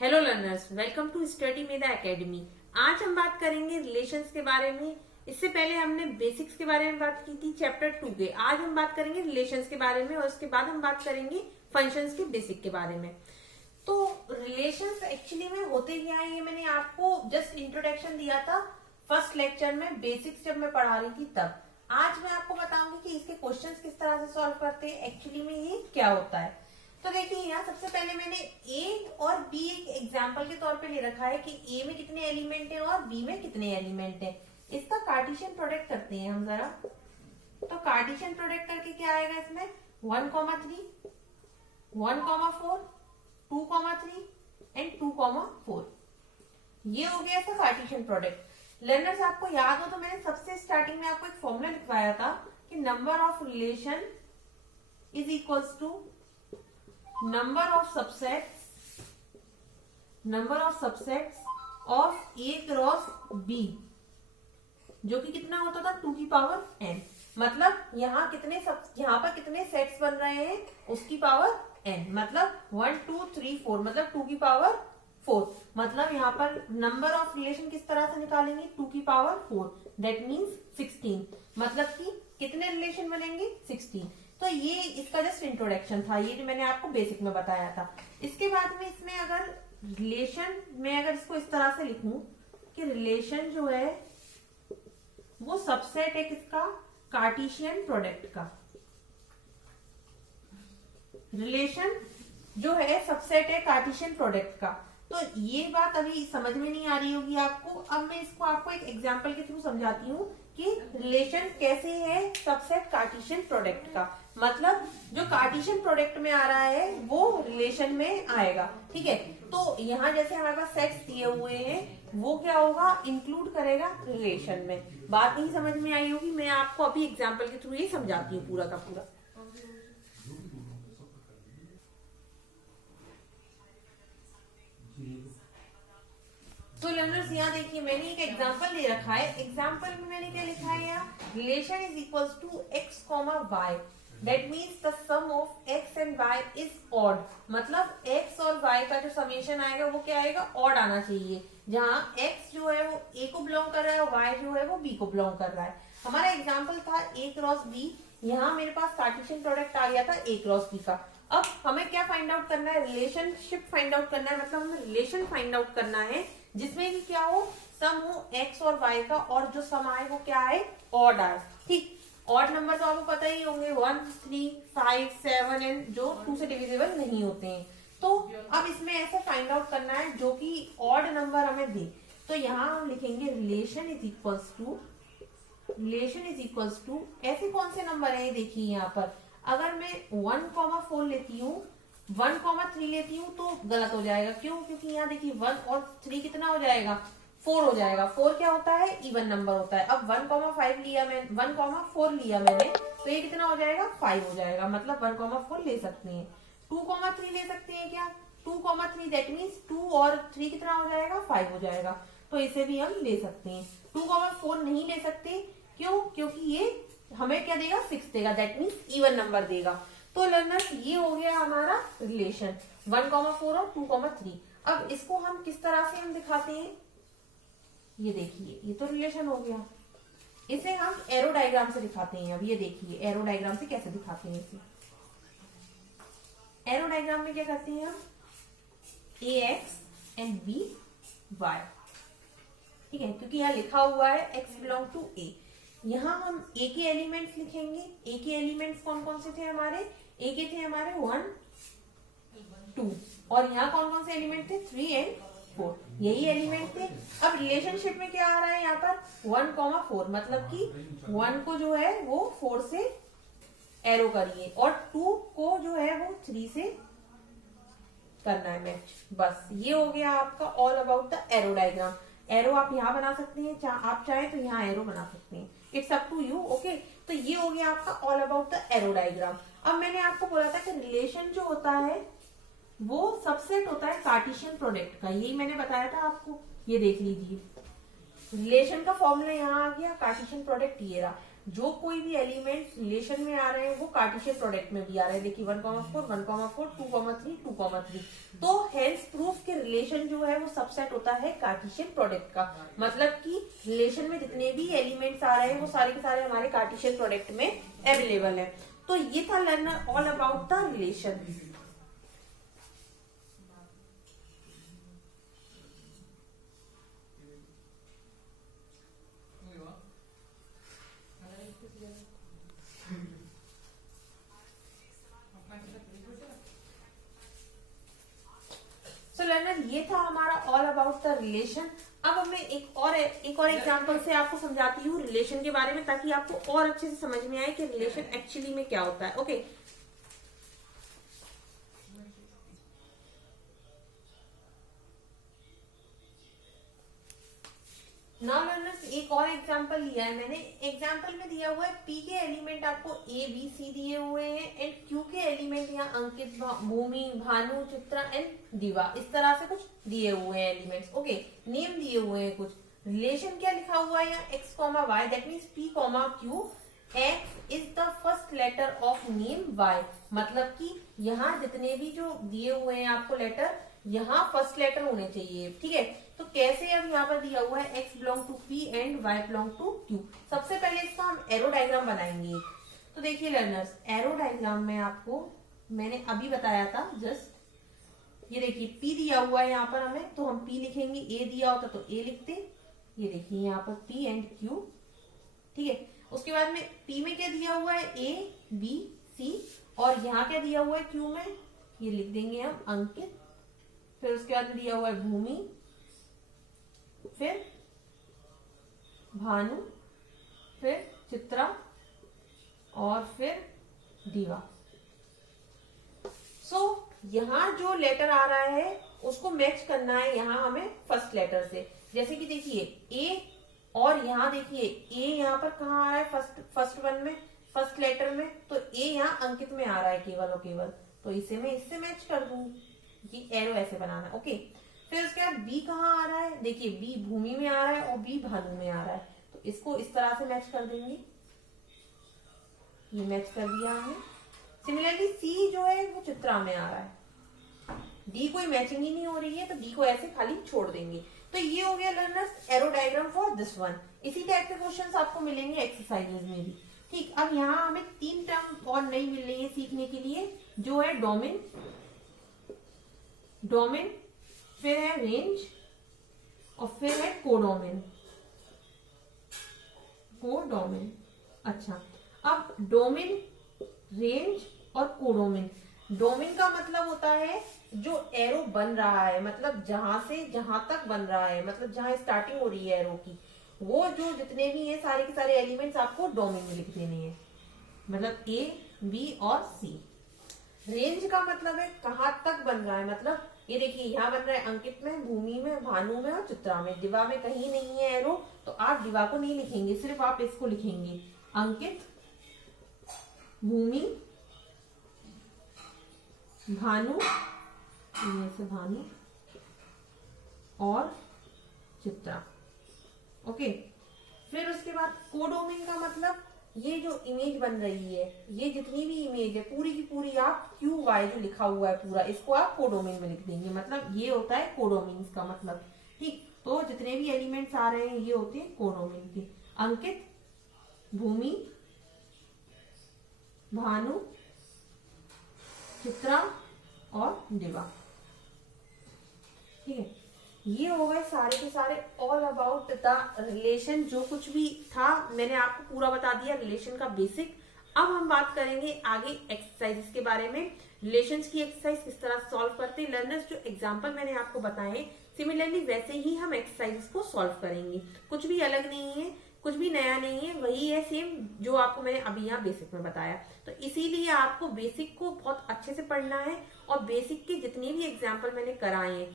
Hello learners, welcome to study Medha academy. आज हम बात करेंगे रिलेशंस के बारे में। इससे पहले हमने बेसिक्स के बारे में बात की थी चैप्टर 2 के। आज हम बात करेंगे रिलेशंस के बारे में और उसके बाद हम बात करेंगे फंक्शंस के बेसिक के बारे में। तो रिलेशंस एक्चुअली में होते क्या है, ये मैंने आपको जस्ट इंट्रोडक्शन दिया था फर्स्ट लेक्चर में, बेसिक्स जब मैं पढ़ा रही थी तब। आज मैं आपको बताऊंगी कि इसके क्वेश्चंस किस तरह से सॉल्व करते हैं, एक्चुअली में ये क्या होता है। तो देखिए यहाँ सबसे पहले मैंने ए और बी एक एग्जाम्पल के तौर पे ले रखा है कि ए में कितने एलिमेंट हैं और बी में कितने एलिमेंट हैं। इसका कार्टेशियन प्रोडक्ट करते हैं हम जरा। तो कार्टेशियन प्रोडक्ट करके क्या आएगा इसमें 1,3, 1,4, 2,3 एंड 2,4। ये हो गया इसका कार्टेशियन प्रोडक्ट। लर्नर्स आपको याद हो तो मैंने सबसे स्टार्टिंग में आपको एक फॉर्मूला लिखवाया था कि number of relation is equals to number of subsets of A cross B, जो कि कितना होता था 2 की पावर n। मतलब यहाँ पर कितने सेट्स बन रहे हैं उसकी पावर n, मतलब 1 2 3 4, मतलब 2 की पावर 4। मतलब यहाँ पर नंबर ऑफ रिलेशन किस तरह से निकालेंगे 2 की पावर 4, दैट मीन्स 16। मतलब कि कितने रिलेशन बनेंगे 16। तो ये इसका जस्ट इंट्रोडक्शन था, ये जो मैंने आपको बेसिक में बताया था। इसके बाद में इसमें अगर रिलेशन में अगर इसको इस तरह से लिखूं कि रिलेशन जो है वो सबसेट है किसका, कार्टेशियन प्रोडक्ट का। रिलेशन जो है सबसेट है कार्टेशियन प्रोडक्ट का। तो ये बात अभी समझ में नहीं आ रही होगी आपको। अब मैं इसको आपको एक एग्जांपल के थ्रू समझाती हूँ कि रिलेशन कैसे है सबसेट कार्टेशियन प्रोडक्ट का। मतलब जो कार्टेशियन प्रोडक्ट में आ रहा है वो रिलेशन में आएगा, ठीक है। तो यहाँ जैसे हमारे पास सेट्स दिए हुए हैं वो क्या होगा, इंक्लूड करेगा रिलेशन में। बात नहीं समझ में आई होगी, मैं आपको अभी एग्जांपल के थ्रू ही समझाती हूँ पूरा का पूरा। तो लर्नर्स यहाँ देखिए मैंने एक एग्जांपल दे रखा है। एग्जांपल में मैंने क्या लिखा है यहाँ, relation is equals to x, y, that means the sum of x and y is odd. मतलब x और y का जो समेशन आएगा वो क्या आएगा, ऑड आना चाहिए। जहाँ x जो है वो a को बिलोंग कर रहा है और y जो है वो b को बिलोंग कर रहा है। हमारा एग्जाम्पल था a क्रॉस b। यहाँ मेरे पास कार्टेशियन प्रोडक्ट आ गया था a क्रॉस b का। अब हमें क्या फाइंड आउट करना है, रिलेशनशिप फाइंड आउट करना है। मतलब हमें रिलेशन फाइंड आउट करना है जिसमें कि क्या हो, सम हो x और y का और जो सम आए वो क्या आए, ऑड आए। ठीक, ऑड नंबर तो आपको पता ही होंगे 1 3 5 7 एंड जो 2 से डिविजिबल नहीं होते हैं। तो अब इसमें ऐसे फाइंड आउट करना है जो कि ऑड नंबर हमें दे। तो यहाँ हम लिखेंगे रिलेशन इज इक्वल्स टू ऐसे कौन से नंबर है देखिए यहाँ पर। अगर मैं 1,4 लेती हूँ, 1,3 लेती हूँ तो गलत हो जाएगा। क्यों, क्योंकि यहाँ देखिए 1 और 3 कितना हो जाएगा, 4 हो जाएगा। 4 क्या होता है, इवन नंबर होता है। अब 1,5 लिया मैंने, 1,4 लिया मैंने तो ये कितना हो जाएगा, 5 हो जाएगा। मतलब 1,4 ले सकते हैं। 2,3 ले सकते हैं क्या, 2,3 दैट मीन्स 2 और 3 कितना हो जाएगा, 5 हो जाएगा। तो इसे भी हम ले सकते हैं। 2,4 नहीं ले सकते, क्यों, क्योंकि ये हमें क्या देगा, 6 देगा, दैट मीन्स इवन नंबर देगा। तो लर्नर्स ये हो गया हमारा रिलेशन 1,4 और 2,3। अब इसको हम किस तरह से हम दिखाते हैं, ये देखिए ये तो रिलेशन हो गया। इसे हम एरो डायग्राम से दिखाते हैं। अब ये देखिए एरो डायग्राम से कैसे दिखाते हैं इसे। एरो डायग्राम में क्या करते हैं हम, ax एंड by, ठीक है, क्योंकि यहाँ लिखा हुआ है x बिलोंग टू a। यहाँ हम a के एलिमेंट्स लिखेंगे। a के एलिमेंट्स कौन कौन से थे हमारे, a के थे हमारे 1 2 और यहाँ कौन कौन से एलिमेंट थे 3 एंड 4, यही एलिमेंट थे। अब रिलेशनशिप में क्या आ रहा है यहाँ पर 1,4, मतलब कि 1 को जो है वो 4 से एरो करिए और 2 को जो है वो 3 से करना है मैच। बस ये हो गया आपका all about the arrow diagram. Arrow आप यहाँ बना सकते हैं, आप चाहें तो यहाँ एरो बना सकते हैं, it's up to you. Okay, तो ये हो गया आपका all about the arrow diagram. अब मैंने आपको बोला था कि रिलेशन जो होता है वो सबसेट होता है कार्टेशियन प्रोडक्ट का, यही मैंने बताया था आपको। ये देख लीजिए रिलेशन का फॉर्मूला यहाँ आ गया, कार्टेशियन प्रोडक्ट ये रहा। जो कोई भी एलिमेंट रिलेशन में आ रहे हैं वो कार्टेशियन प्रोडक्ट में भी आ रहे हैं। देखिए 1,4 1,4 2,3 2,3 तो हेल्स प्रूफ के रिलेशन जो है वो सबसेट होता है कार्टेशियन प्रोडक्ट का। मतलब कि रिलेशन में जितने भी एलिमेंट्स आ रहे हैं वो सारे के सारे हमारे कार्टेशियन प्रोडक्ट में अवेलेबल है। तो ये था learner all about the relation. Learner ये था हमारा ऑल अबाउट द रिलेशन। अब मैं एक और एग्जांपल से आपको समझाती हूँ रिलेशन के बारे में, ताकि आपको और अच्छे से समझ में आए कि रिलेशन एक्चुअली में क्या होता है। ओके, नाउ लर्नर्स एक और एग्जांपल लिया है मैंने। एग्जांपल में दिया हुआ है पी के एलिमेंट आपको ए बी सी दिए हुए हैं एंड क्यू के एलिमेंट यहाँ अंकित, भूमि, भानु, चित्रा एंड दिवा, इस तरह से कुछ दिए हुए हैं एलिमेंट्स। ओके, नेम दिए हुए हैं कुछ। रिलेशन क्या लिखा हुआ है यहाँ, X comma Y, that means P comma Q, X is the first letter of name Y. मतलब कि यहाँ जितने भी जो दिए हुए हैं आपको लेटर, यहाँ फर्स्ट लेटर होने चाहिए। ठीक है, तो कैसे, अब यहाँ पर दिया हुआ है x belong to p and y belong to q। सबसे पहले इसका हम एरो डायग्राम बनाएंगे। तो देखिए लर्नर्स, एरो डायग्राम में आपको मैंने अभी बताया था जस्ट, ये देखिए p दिया हुआ है यहाँ पर हमें, तो हम p लिखेंगे, a दिया होता तो a लिखते। ये देखिए यहाँ पर p एंड q। ठीक है, उसके बाद में p में क्या दिया हुआ है, a b c, और यहाँ क्या दिया हुआ है q में, ये लिख देंगे हम अंकित। फिर उसके बाद दिया हुआ है भूमि, फिर भानु, फिर चित्रा और फिर दीवा। सो यहाँ जो लेटर आ रहा है उसको मैच करना है यहाँ हमें फर्स्ट लेटर से। जैसे कि देखिए ए, और यहाँ देखिए ए यहाँ पर कहाँ आ रहा है, फर्स्ट वन में, फर्स्ट लेटर में, तो ए यहाँ अंकित में आ रहा है केवल और केवल, तो इसे मैं इससे मैच कर दूंगी। ये एरो ऐसे बनाना। ओके, फिर उसके बाद बी कहाँ आ रहा है, देखिए बी भूमि में आ रहा है और बी भानु में आ रहा है, तो इसको इस तरह से मैच कर देंगे। ये मैच कर दिया हमने। सिमिलरली सी जो है वो चित्रा में आ रहा है, डी कोई मैचिंग ही नहीं हो रही है, तो डी को ऐसे खाली छोड़ देंगे। तो ये हो गया learners arrow diagram for this one. इसी टाइप के क्वेश्चंस आपको मिलेंगे एक्सरसाइजेज में भी। ठीक, अब यहाँ हमें 3 टर्म और नई मिल रही है सीखने के लिए, जो है डोमेन, फिर है रेंज और फिर है कोडोमेन। अच्छा, अब डोमेन, रेंज और कोडोमेन। डोमेन का मतलब होता है जो एरो बन रहा है, मतलब जहां से जहां तक बन रहा है, मतलब जहां स्टार्टिंग हो रही है एरो की, वो जो जितने भी हैं सारे के सारे एलिमेंट्स आपको डोमेन में लिख देने हैं, मतलब ए बी और सी। रेंज का मतलब है कहाँ तक बन रहा है, मतलब ये देखिए यहाँ बन रहा है अंकित में, भूमि में, भानु में और चित्रा में। दिवा में कहीं नहीं है एरो, तो आप दिवा को नहीं लिखेंगे, सिर्फ आप इसको लिखेंगे अंकित, भूमि, भानु, से भानु और चित्रा। ओके, फिर उसके बाद कोडोमेन का मतलब ये जो इमेज बन रही है, ये जितनी भी इमेज है पूरी की पूरी आप क्यू वाई जो लिखा हुआ है पूरा, इसको आप कोडोमेन में लिख देंगे। मतलब ये होता है कोडोमेन का मतलब। ठीक, तो जितने भी एलिमेंट्स आ रहे हैं ये होते हैं कोडोमेन के। अंकित, भूमि, भानु, चित्रा और दिवा। ठीक है, ये हो गए सारे के सारे ऑल अबाउट द रिलेशन। जो कुछ भी था मैंने आपको पूरा बता दिया रिलेशन का बेसिक। अब हम बात करेंगे आगे एक्सरसाइजेस के बारे में, रिलेशंस की एक्सरसाइज किस तरह सॉल्व करते हैं। लर्नर्स, जो एग्जांपल मैंने आपको बताए सिमिलरली वैसे ही हम एक्सरसाइजेस को सॉल्व करेंगे। कुछ भी अलग नहीं है, कुछ भी नया नहीं है, वही है सेम जो आपको मैंने अभी यहाँ बेसिक में बताया। तो इसीलिए आपको बेसिक को बहुत अच्छे से पढ़ना है और बेसिक के जितने भी एग्जाम्पल मैंने कराए हैं